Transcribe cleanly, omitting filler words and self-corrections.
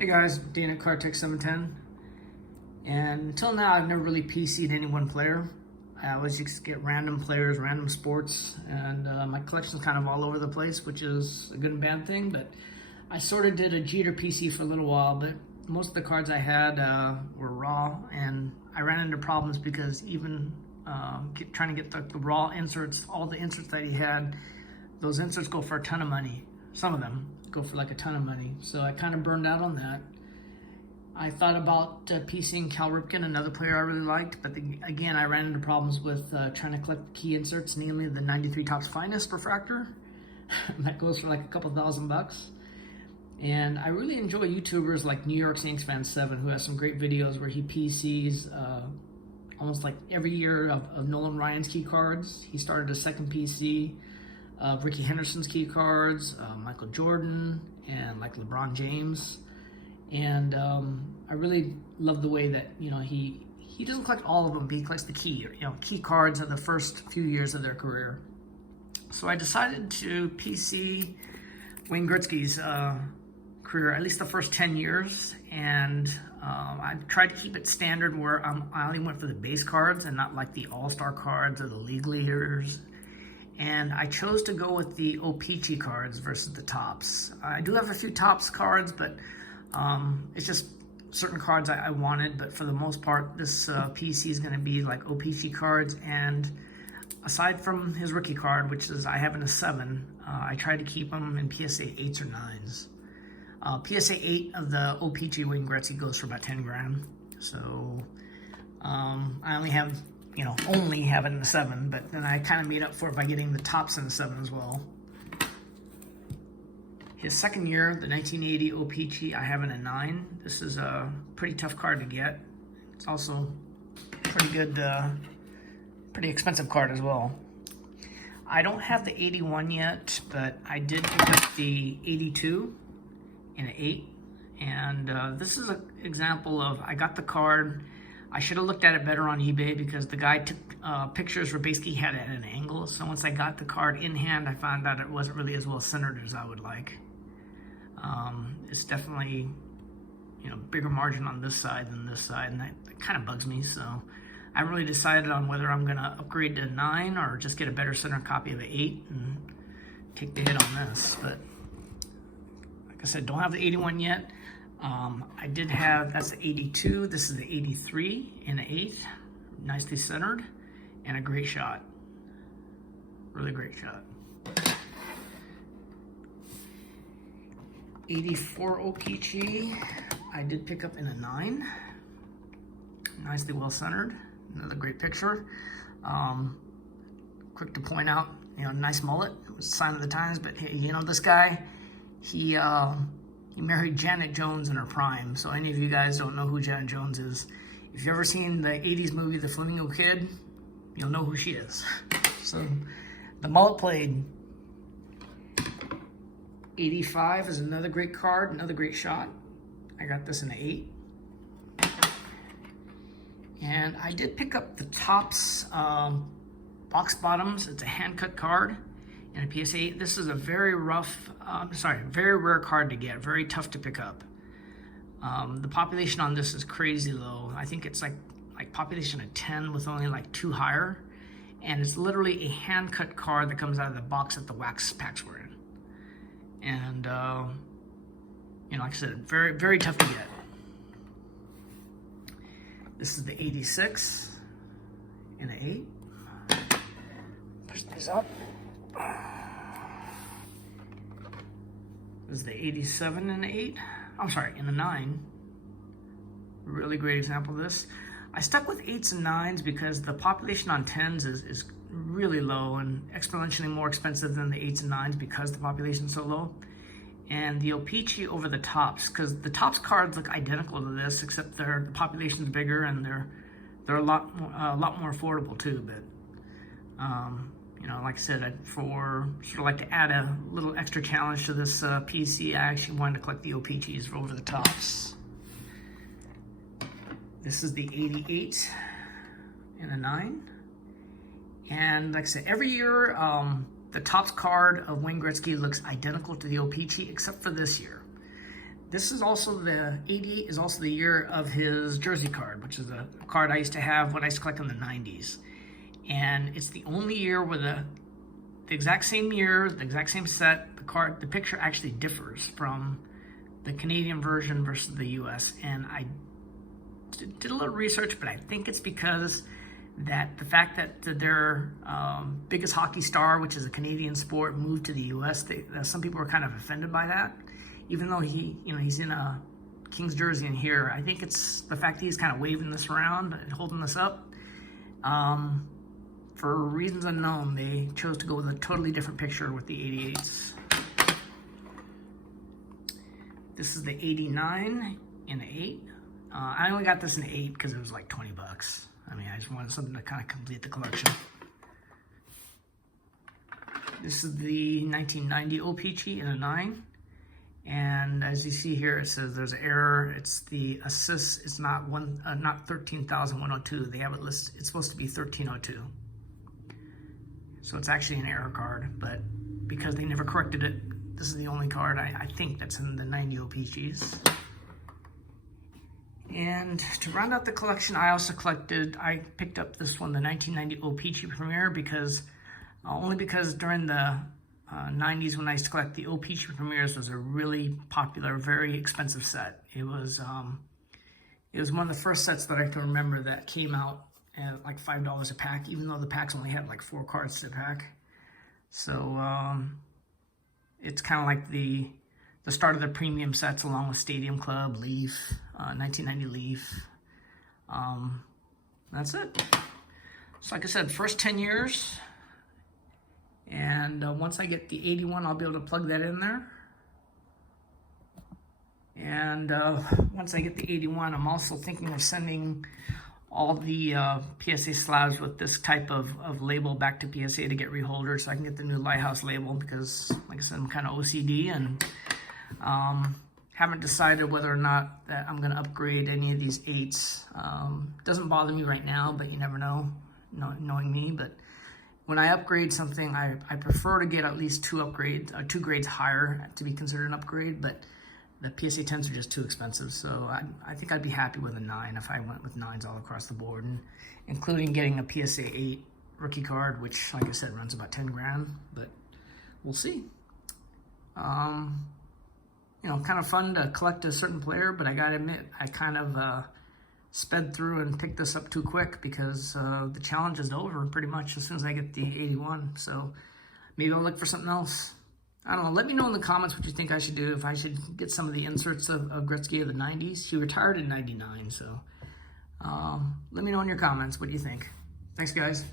Hey guys, Dana Cartech 710, and until now I've never really PC'd any one player. I always just get random players, random sports, and my collection's kind of all over the place, which is a good and bad thing, but I sort of did a Jeter PC for a little while, but most of the cards I had were raw, and I ran into problems because even trying to get the raw inserts, all the inserts that he had, those inserts go for a ton of money. Some of them go for like a ton of money. So I kind of burned out on that. I thought about PCing Cal Ripken, another player I really liked, but again, I ran into problems with trying to collect key inserts, namely the 93 Topps Finest refractor. That goes for like a couple $1,000. And I really enjoy YouTubers like New York Saints Fan 7, who has some great videos where he PCs almost like every year of Nolan Ryan's key cards. He started a second PC of Ricky Henderson's key cards, Michael Jordan, and like LeBron James. And I really love the way that, he doesn't collect all of them, but he collects the key cards of the first few years of their career. So I decided to PC Wayne Gretzky's career, at least the first 10 years. And I tried to keep it standard where I only went for the base cards and not like the all-star cards or the league leaders. And I chose to go with the O-Pee-Chee cards versus the Topps. I do have a few Topps cards, but it's just certain cards I wanted. But for the most part, this PC is going to be like O-Pee-Chee cards. And aside from his rookie card, which is I have in a 7, I tried to keep them in PSA 8s or 9s. PSA 8 of the O-Pee-Chee Wayne Gretzky goes for about 10 grand. So I only have it in the 7, but then I kind of made up for it by getting the Topps in the 7 as well. His second year, the 1980 O-Pee-Chee, I have in a 9. This is a pretty tough card to get. It's also pretty good, pretty expensive card as well. I don't have the 81 yet, but I did pick up the 82 in an 8. And this is an example of, I got the card. I should have looked at it better on eBay because the guy took pictures where basically he had it at an angle. So once I got the card in hand, I found out it wasn't really as well centered as I would like. It's definitely, bigger margin on this side than this side, and that kind of bugs me. So I haven't really decided on whether I'm going to upgrade to 9 or just get a better center copy of the 8 and take the hit on this. But like I said, don't have the 81 yet. I did have, that's the 82, this is the 83 in the 8th, nicely centered, and a great shot, really great shot. 84 O-Pee-Chee, I did pick up in a 9, nicely well centered, another great picture. Quick to point out, nice mullet, it was a sign of the times, but this guy, he married Janet Jones in her prime. So any of you guys don't know who Janet Jones is, if you've ever seen the 80s movie, The Flamingo Kid, you'll know who she is. So the mullet played. 85 is another great card, another great shot. I got this in an 8. And I did pick up the Topps box bottoms. It's a hand-cut card in a PSA 8. This is a very very rare card to get, very tough to pick up. The population on this is crazy low. I think it's like population of 10 with only like 2 higher. And it's literally a hand-cut card that comes out of the box that the wax packs were in. And, like I said, very, very tough to get. This is the 86 in an 8. Push these up. This is the 87 in an 8. I'm sorry, in a 9. Really great example of this. I stuck with 8s and 9s because the population on 10s is really low and exponentially more expensive than the 8s and 9s because the population is so low. And the O-Pee-Chee over the Topps, because the Topps cards look identical to this, except the population's bigger and they're a lot more affordable too. But like I said, I'd sort of like to add a little extra challenge to this PC. I actually wanted to collect the O-Pee-Chees over the Topps. This is the 88 in a 9. And like I said, every year, the Topps card of Wayne Gretzky looks identical to the O-Pee-Chee, except for this year. This is also the 88 is also the year of his jersey card, which is a card I used to have when I used to collect in the 90s. And it's the only year where the exact same year, the exact same set, the picture actually differs from the Canadian version versus the US. And I did a little research, but I think it's because that the fact that their biggest hockey star, which is a Canadian sport, moved to the US, some people were kind of offended by that. Even though he's in a Kings jersey in here, I think it's the fact that he's kind of waving this around and holding this up. For reasons unknown, they chose to go with a totally different picture with the 88s. This is the 89 in the 8. I only got this in the 8 because it was like 20 bucks. I mean, I just wanted something to kind of complete the collection. This is the 1990 OPG in a 9. And as you see here, it says there's an error. It's the assist. It's not 13,102. They have it listed. It's supposed to be 1302. So it's actually an error card, but because they never corrected it, this is the only card I think that's in the 90 OPGs. And to round out the collection, I picked up this one, the 1990 OPG Premier, only because during the 90s when I used to collect, the OPG Premiers was a really popular, very expensive set. It was one of the first sets that I can remember that came out at like $5 a pack, even though the packs only had like 4 cards to pack. So it's kind of like the start of the premium sets, along with Stadium Club, Leaf, 1990 Leaf. That's it. So like I said, first 10 years. And once I get the 81, I'll be able to plug that in there. And once I get the 81, I'm also thinking of sending all the PSA slabs with this type of label back to PSA to get reholdered, so I can get the new Lighthouse label, because like I said, I'm kind of OCD and haven't decided whether or not that I'm going to upgrade any of these 8s. Doesn't bother me right now, but you never know, knowing me. But when I upgrade something, I prefer to get at least 2 grades higher to be considered an upgrade, but the PSA 10s are just too expensive. So I think I'd be happy with a 9 if I went with 9s all across the board, and including getting a PSA 8 rookie card, which, like I said, runs about 10 grand, but we'll see. Kind of fun to collect a certain player, but I gotta admit, I kind of sped through and picked this up too quick, because the challenge is over pretty much as soon as I get the 81. So maybe I'll look for something else. I don't know. Let me know in the comments what you think I should do. If I should get some of the inserts of Gretzky of the 90s. He retired in 99, so let me know in your comments what you think. Thanks, guys.